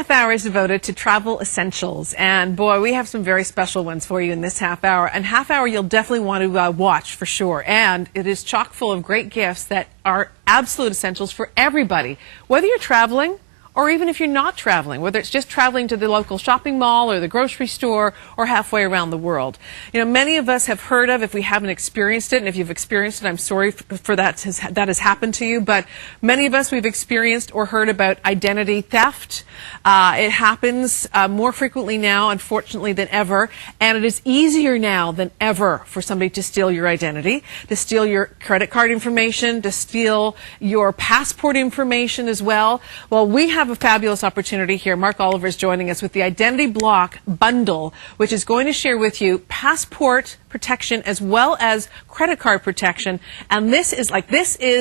Half hour is devoted to travel essentials, and boy, we have some very special ones for you in this half hour. And half hour you'll definitely want to watch for sure, and it is chock full of great gifts that are absolute essentials for everybody, whether you're traveling or even if you're not traveling, whether it's just traveling to the local shopping mall or the grocery store or halfway around the world. You know, many of us have heard of, if we haven't experienced it, and if you've experienced it, I'm sorry for that has happened to you, but many of us, we've experienced or heard about identity theft. It happens more frequently now, unfortunately, than ever, and it is easier now than ever for somebody to steal your identity, to steal your credit card information, to steal your passport information as well. Well, we have a fabulous opportunity here. Mark Oliver is joining us with the Identity Block bundle, which is going to share with you passport protection as well as credit card protection. And this is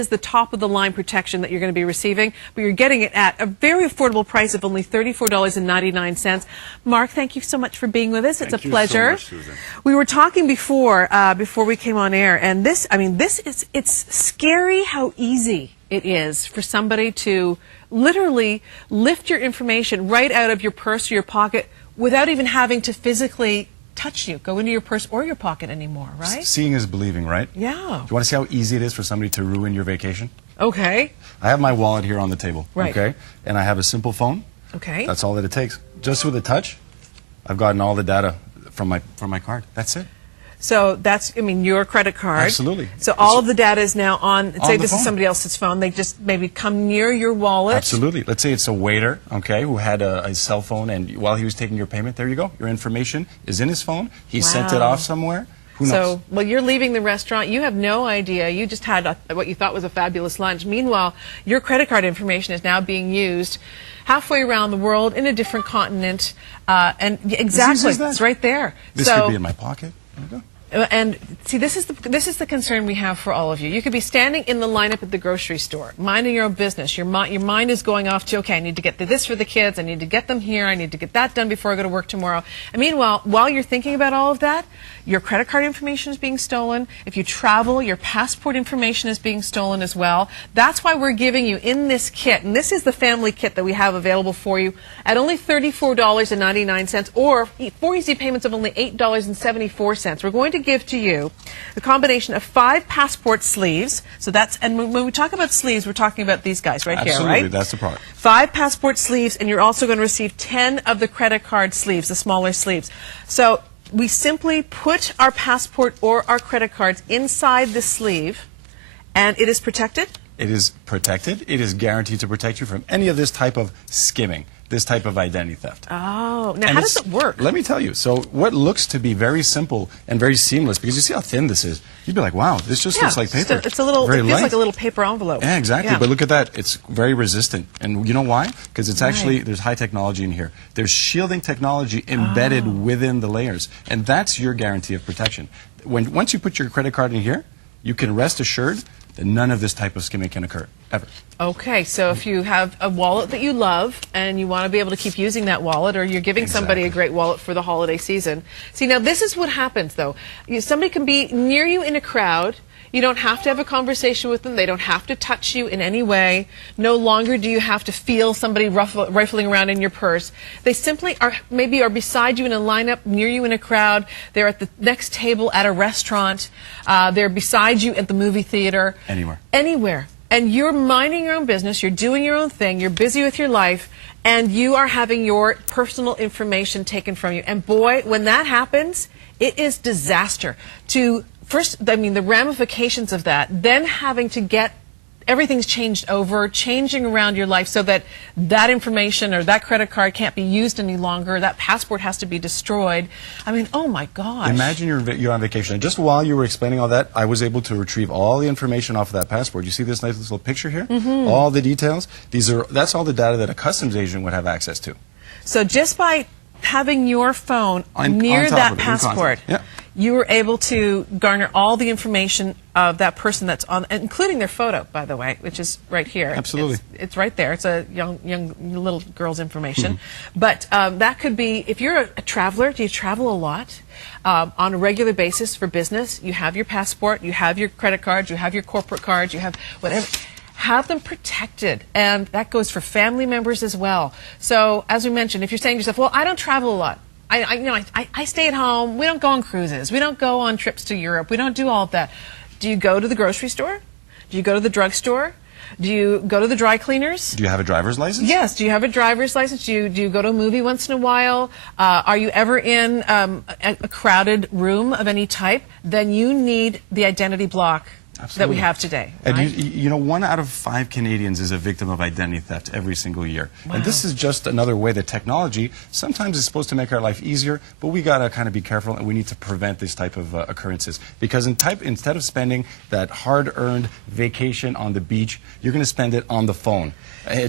the top of the line protection that you're going to be receiving, but you're getting it at a very affordable price of only $34.99. Mark, thank you so much for being with us. It's a pleasure. Thank you so much, Susan. We were talking before we came on air, and it's scary how easy it is for somebody to literally lift your information right out of your purse or your pocket without even having to physically touch you, go into your purse or your pocket anymore, right? Seeing is believing, right? Yeah. Do you want to see how easy it is for somebody to ruin your vacation? Okay. I have my wallet here on the table, right. Okay? And I have a simple phone. Okay. That's all that it takes. Just with a touch, I've gotten all the data from my card. That's it. So that's, your credit card. Absolutely. So all of the data is now on, say this phone. is somebody else's phone, they just maybe come near your wallet. Absolutely. Let's say it's a waiter, okay, who had a cell phone, and while he was taking your payment, there you go. Your information is in his phone. He sent it off somewhere. Who knows? So, well, you're leaving the restaurant. You have no idea. You just had what you thought was a fabulous lunch. Meanwhile, your credit card information is now being used halfway around the world in a different continent. And exactly, it's right there. This could be in my pocket. There you go. And see, this is the concern we have for all of you. You could be standing in the lineup at the grocery store, minding your own business. Your mind is going off to, okay, I need to get this for the kids. I need to get them here. I need to get that done before I go to work tomorrow. And meanwhile, while you're thinking about all of that, your credit card information is being stolen. If you travel, your passport information is being stolen as well. That's why we're giving you in this kit, and this is the family kit that we have available for you at only $34.99 or 4 easy payments of only $8.74. We're going to give to you a combination of 5 passport sleeves. So and when we talk about sleeves, we're talking about these guys right here, right? Absolutely, that's the product. 5 passport sleeves, and you're also going to receive 10 of the credit card sleeves, the smaller sleeves. So we simply put our passport or our credit cards inside the sleeve, and it is protected? It is protected. It is guaranteed to protect you from any of this type of skimming, this type of identity theft. Oh, now how does it work? Let me tell you. So what looks to be very simple and very seamless, because you see how thin this is, you'd be like, wow, this just looks like paper. It's a little, very it feels light. like a little paper envelope. Yeah, exactly. But look at that. It's very resistant. And you know why? Because it's actually, there's high technology in here. There's shielding technology embedded within the layers. And that's your guarantee of protection. Once you put your credit card in here, you can rest assured that none of this type of skimming can occur, ever. Okay, so if you have a wallet that you love and you want to be able to keep using that wallet, or you're giving somebody a great wallet for the holiday season. See, now this is what happens, though. Somebody can be near you in a crowd. You don't have to have a conversation with them. They don't have to touch you in any way. No longer do you have to feel somebody rifling around in your purse. They simply maybe are beside you in a lineup, near you in a crowd. They're at the next table at a restaurant. They're beside you at the movie theater. Anywhere. Anywhere. And you're minding your own business. You're doing your own thing. You're busy with your life. And you are having your personal information taken from you. And boy, when that happens, it is disaster. First, the ramifications of that, then having to get everything's changed over, changing around your life so that that information or that credit card can't be used any longer, that passport has to be destroyed. Oh my gosh. Imagine you're on vacation, and just while you were explaining all that, I was able to retrieve all the information off of that passport. You see this nice little picture here? All the details. That's all the data that a customs agent would have access to. So just by having your phone near that passport, you were able to garner all the information of that person that's on, including their photo, by the way, which is right here. Absolutely. It's right there. It's a young little girl's information. But that could be, if you're a traveler, do you travel a lot? On a regular basis for business, you have your passport, you have your credit cards, you have your corporate cards, you have whatever. have them protected, and that goes for family members as well. So, as we mentioned, if you're saying to yourself, well, I don't travel a lot. I stay at home. We don't go on cruises. We don't go on trips to Europe. We don't do all of that. Do you go to the grocery store? Do you go to the drugstore? Do you go to the dry cleaners? Do you have a driver's license? Yes. Do you have a driver's license? Do you go to a movie once in a while? Are you ever in a crowded room of any type? Then you need the identity block that we have today. And right? you know, 1 out of 5 Canadians is a victim of identity theft every single year. Wow. And this is just another way that technology sometimes is supposed to make our life easier, but we got to kind of be careful, and we need to prevent this type of occurrences. Because instead of spending that hard-earned vacation on the beach, you're going to spend it on the phone,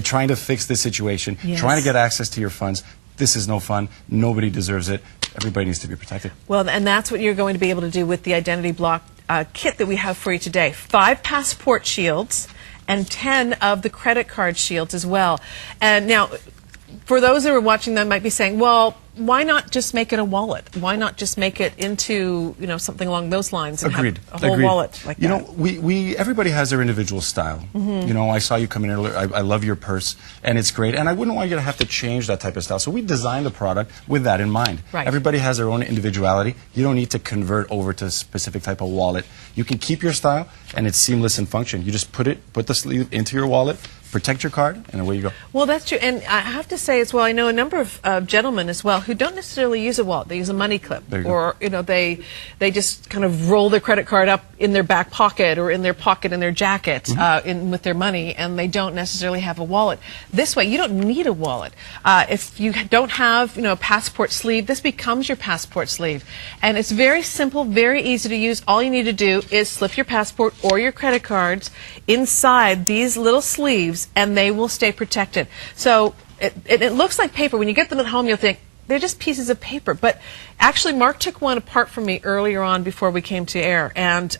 trying to fix the situation, yes. trying to get access to your funds. This is no fun. Nobody deserves it. Everybody needs to be protected. Well, and that's what you're going to be able to do with the Identity Block kit that we have for you today. 5 passport shields and 10 of the credit card shields as well. And now, for those who are watching that might be saying, well, why not just make it a wallet? Why not just make it into, you know, something along those lines and Agreed. have a whole Agreed. wallet like that? You know, everybody has their individual style. You know, I saw you come in earlier. I love your purse, and it's great. And I wouldn't want you to have to change that type of style. So we designed the product with that in mind. Right. Everybody has their own individuality. You don't need to convert over to a specific type of wallet. You can keep your style, and it's seamless in function. You just put the sleeve into your wallet, protect your card, and away you go. Well, that's true. And I have to say as well, I know a number of gentlemen as well who don't necessarily use a wallet. They use a money clip, or you know, they just kind of roll their credit card up in their back pocket or in their pocket in their jacket with their money, and they don't necessarily have a wallet. This way, you don't need a wallet. If you don't have, you know, a passport sleeve, this becomes your passport sleeve, and it's very simple, very easy to use. All you need to do is slip your passport or your credit cards inside these little sleeves, and they will stay protected. So it looks like paper. When you get them at home, you'll think they're just pieces of paper. But actually, Mark took one apart from me earlier on before we came to air, and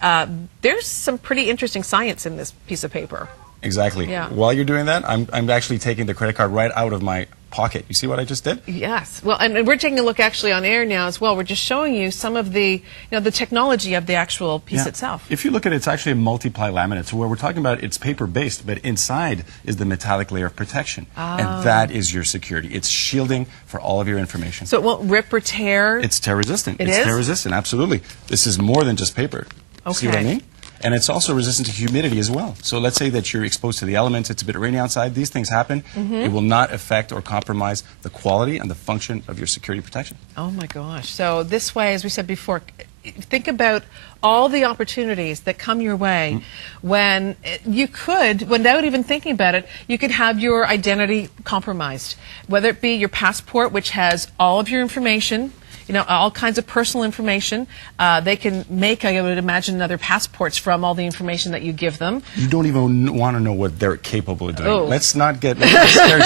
there's some pretty interesting science in this piece of paper. Exactly. Yeah. While you're doing that, I'm actually taking the credit card right out of my pocket. You see what I just did? Yes. Well, and we're taking a look actually on air now as well. We're just showing you some of the, you know, the technology of the actual piece itself. If you look at it, it's actually a multiply laminate. So where we're talking about, it's paper-based, but inside is the metallic layer of protection. And that is your security. It's shielding for all of your information. So it won't rip or tear? It's tear-resistant. It's tear-resistant, absolutely. This is more than just paper. Okay. See what I mean? And it's also resistant to humidity as well. So let's say that you're exposed to the elements, it's a bit rainy outside, these things happen. It will not affect or compromise the quality and the function of your security protection. Oh my gosh. So this way, as we said before, think about all the opportunities that come your way when you could, without even thinking about it, you could have your identity compromised. Whether it be your passport, which has all of your information, you know, all kinds of personal information. They can make, I would imagine, other passports from all the information that you give them. You don't even want to know what they're capable of doing. Oh. Let's not get scared.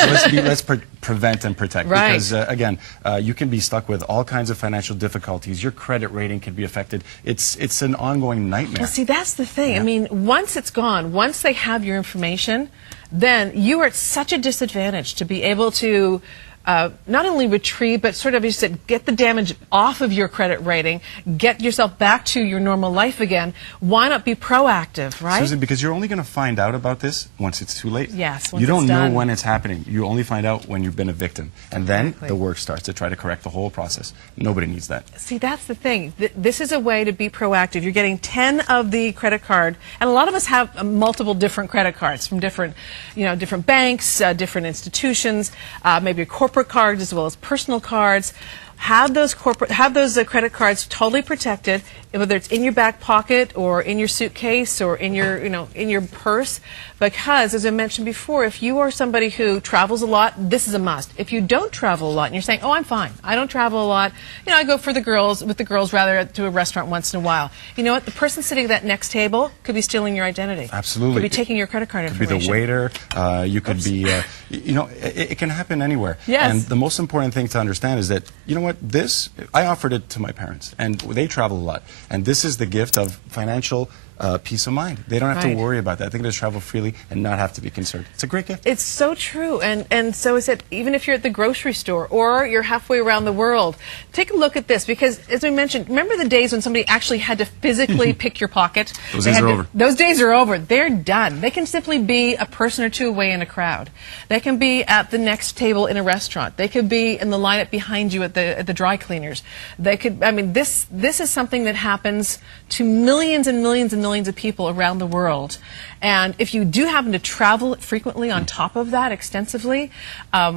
Let's prevent and protect. Right. Because, again, you can be stuck with all kinds of financial difficulties. Your credit rating can be affected. It's an ongoing nightmare. Well, see, that's the thing. Yeah. I mean, once it's gone, once they have your information, then you are at such a disadvantage to be able to not only retrieve, but sort of, you said, get the damage off of your credit rating, get yourself back to your normal life again. Why not be proactive, right? Susan, because you're only going to find out about this once it's too late. Yes, once you don't it's know done. when it's happening. You only find out when you've been a victim. And then Exactly. the work starts to try to correct the whole process. Nobody needs that. See, that's the thing. This is a way to be proactive. You're getting 10 of the credit card, and a lot of us have multiple different credit cards from different, you know, different banks, different institutions, maybe corporate cards as well as personal cards. Have those credit cards totally protected, whether it's in your back pocket or in your suitcase or in your, you know, in your purse. Because, as I mentioned before, if you are somebody who travels a lot, this is a must. If you don't travel a lot and you're saying, oh, I'm fine, I don't travel a lot, you know, I go with the girls rather to a restaurant once in a while. You know what? The person sitting at that next table could be stealing your identity. Absolutely. Could be taking your credit card information. Could be the waiter. You could be, you know, it can happen anywhere. Yes. And the most important thing to understand is that, you know what, I offered it to my parents, and they travel a lot. And this is the gift of financial peace of mind. They don't have to Right. worry about that. They can just travel freely and not have to be concerned. It's a great gift. It's so true, and so is it. Even if you're at the grocery store or you're halfway around the world, take a look at this, because as we mentioned, remember the days when somebody actually had to physically pick your pocket? Those days are over. Those days are over. They're done. They can simply be a person or two away in a crowd. They can be at the next table in a restaurant. They could be in the lineup behind you at the dry cleaners. They could. I mean, this is something that happens to millions and millions and millions of people around the world. And if you do happen to travel frequently on top of that extensively,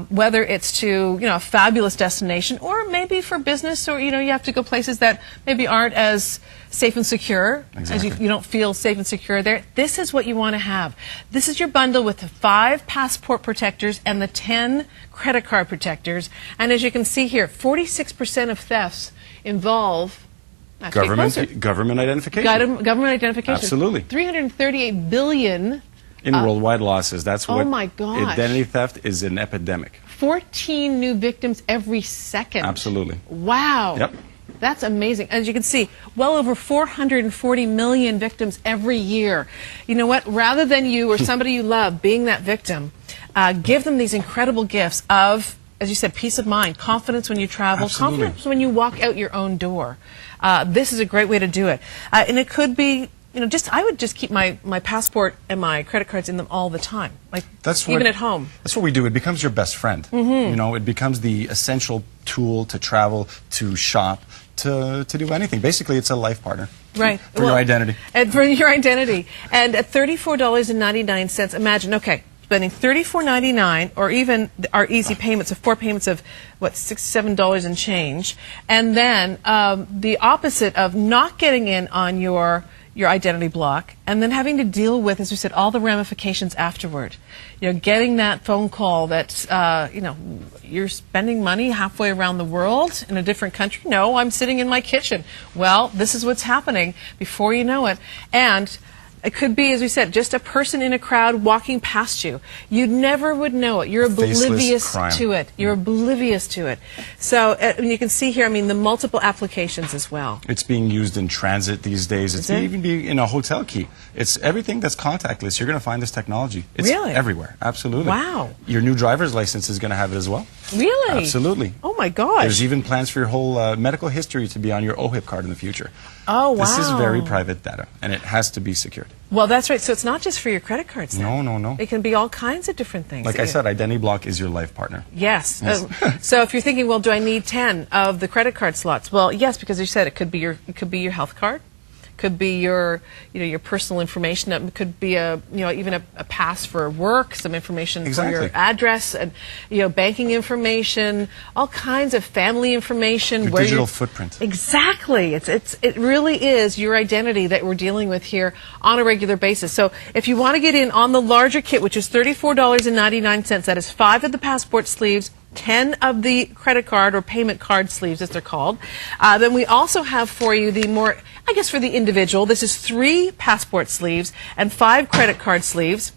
whether it's to a fabulous destination or maybe for business, or you have to go places that maybe aren't as safe and secure, Exactly. as you don't feel safe and secure there, this is what you want to have. This is your bundle with the 5 passport protectors and the 10 credit card protectors. And as you can see here, 46% of thefts involve Government identification. Government identification. Absolutely. 338 billion In worldwide losses. That's what. Oh my gosh. Identity theft is an epidemic. 14 new victims every second. Absolutely. Wow. Yep. That's amazing. As you can see, well over 440 million victims every year. You know what? Rather than you or somebody you love being that victim, give them these incredible gifts of, as you said, peace of mind, confidence when you travel, Absolutely. confidence when you walk out your own door. This is a great way to do it. And it could be, I would just keep my passport and my credit cards in them all the time, even at home. That's what we do. It becomes your best friend. It becomes the essential tool to travel, to shop, to do anything. Basically, it's a life partner. Right. For your identity. And for your identity. And at $34.99, imagine, okay, spending $34.99, or even our easy payments of 4 payments of, what, $6, $7 and change. And then the opposite of not getting in on your identity block, and then having to deal with, as we said, all the ramifications afterward. Getting that phone call that, you're spending money halfway around the world in a different country. No, I'm sitting in my kitchen. Well, this is what's happening before you know it. And it could be, as we said, just a person in a crowd walking past you. You never would know it. You're oblivious to it. You're oblivious to it. So you can see here, the multiple applications as well. It's being used in transit these days. It's even be in a hotel key. It's everything that's contactless. You're going to find this technology. It's Really? everywhere. Absolutely. Wow. Your new driver's license is going to have it as well. Really? Absolutely. Oh my gosh. There's even plans for your whole medical history to be on your OHIP card in the future. Oh, wow. This is very private data, and it has to be secured. Well, that's right. So it's not just for your credit cards then. No. It can be all kinds of different things. Like I said, IdentityBlock is your life partner. Yes. So if you're thinking, well, do I need 10 of the credit card slots? Well, yes, because you said it could be your health card, could be your personal information. It could be even a pass for work, some information for your address, and banking information, all kinds of family information. Your digital footprint. Exactly. It really is your identity that we're dealing with here on a regular basis. So if you want to get in on the larger kit, which is $34.99, that is 5 of the passport sleeves, 10 of the credit card or payment card sleeves, as they're called. Then we also have for you the more, I guess for the individual, this is 3 passport sleeves and 5 credit card sleeves.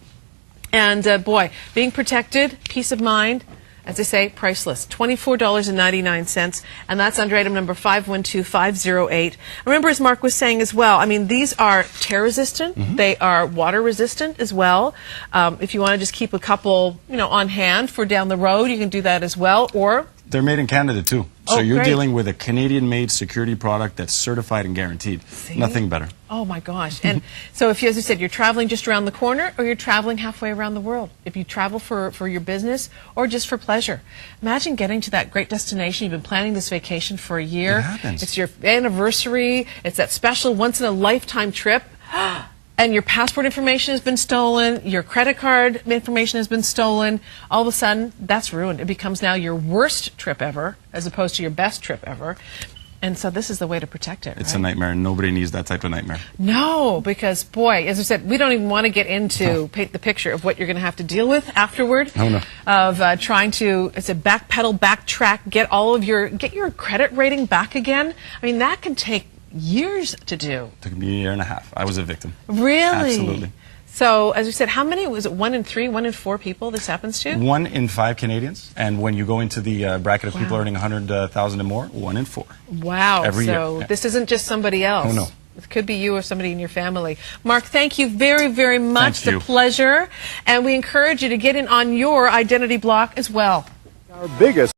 And boy, being protected, peace of mind, as I say, priceless. $24.99, and that's under item number 512508. Remember, as Mark was saying as well, these are tear resistant. They are water resistant as well. If you want to just keep a couple, on hand for down the road, you can do that as well. Or they're made in Canada too. So Oh, you're great. dealing with a Canadian-made security product that's certified and guaranteed. See? Nothing better. Oh my gosh. And so if you, as I said, you're traveling just around the corner, or you're traveling halfway around the world, if you travel for your business or just for pleasure, imagine getting to that great destination. You've been planning this vacation for a year. It happens. It's your anniversary. It's that special once-in-a-lifetime trip. And your passport information has been stolen, your credit card information has been stolen. All of a sudden, that's ruined. It becomes now your worst trip ever, as opposed to your best trip ever. And so this is the way to protect it, It's right? a nightmare, and nobody needs that type of nightmare. No, because, boy, as I said, we don't even want to get into paint the picture of what you're going to have to deal with afterward. Oh, no. Of trying to, it's a backpedal, backtrack, get your credit rating back again. That can take years to do. It took me a year and a half. I was a victim. Really? Absolutely. So, as you said, how many, was it 1 in 3, 1 in 4 people this happens to? 1 in 5 Canadians, and when you go into the bracket of people earning $100,000 or more, 1 in 4. Wow. Every so year. Yeah. this isn't just somebody else. Oh, no. It could be you or somebody in your family. Mark, thank you very, very much. Thank you. It's a pleasure. And we encourage you to get in on your identity block as well. Our biggest